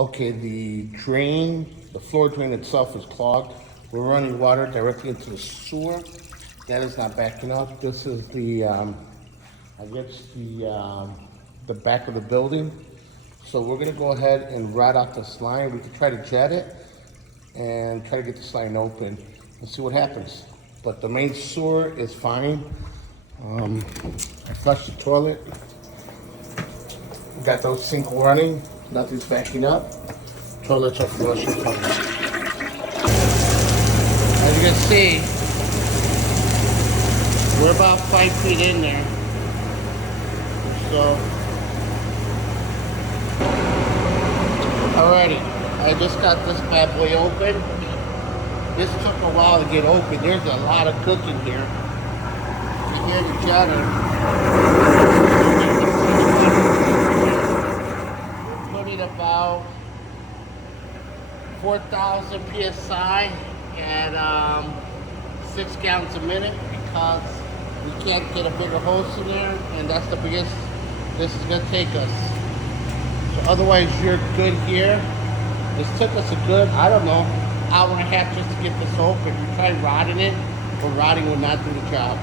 Okay, the floor drain itself is clogged. We're running water directly into the sewer. That is not backing up. This is I guess the back of the building. So we're gonna go ahead and rat out this line. We could try to jet it and try to get this line open and see what happens. But the main sewer is fine. I flushed the toilet. Got those sink running. Nothing's backing up. Toilets are flushing fine. As you can see, we're about 5 feet in there. So, alrighty, I just got this bad boy open. This took a while to get open. There's a lot of cooking here. You hear the chatter. We're putting about 4,000 psi at 6 gallons a minute because we can't get a bigger hose in there, and that's the biggest this is going to take us. So otherwise, you're good here. This took us a good, I don't know, hour and a half just to get this open. We tried rodding it, but rodding will not do the job.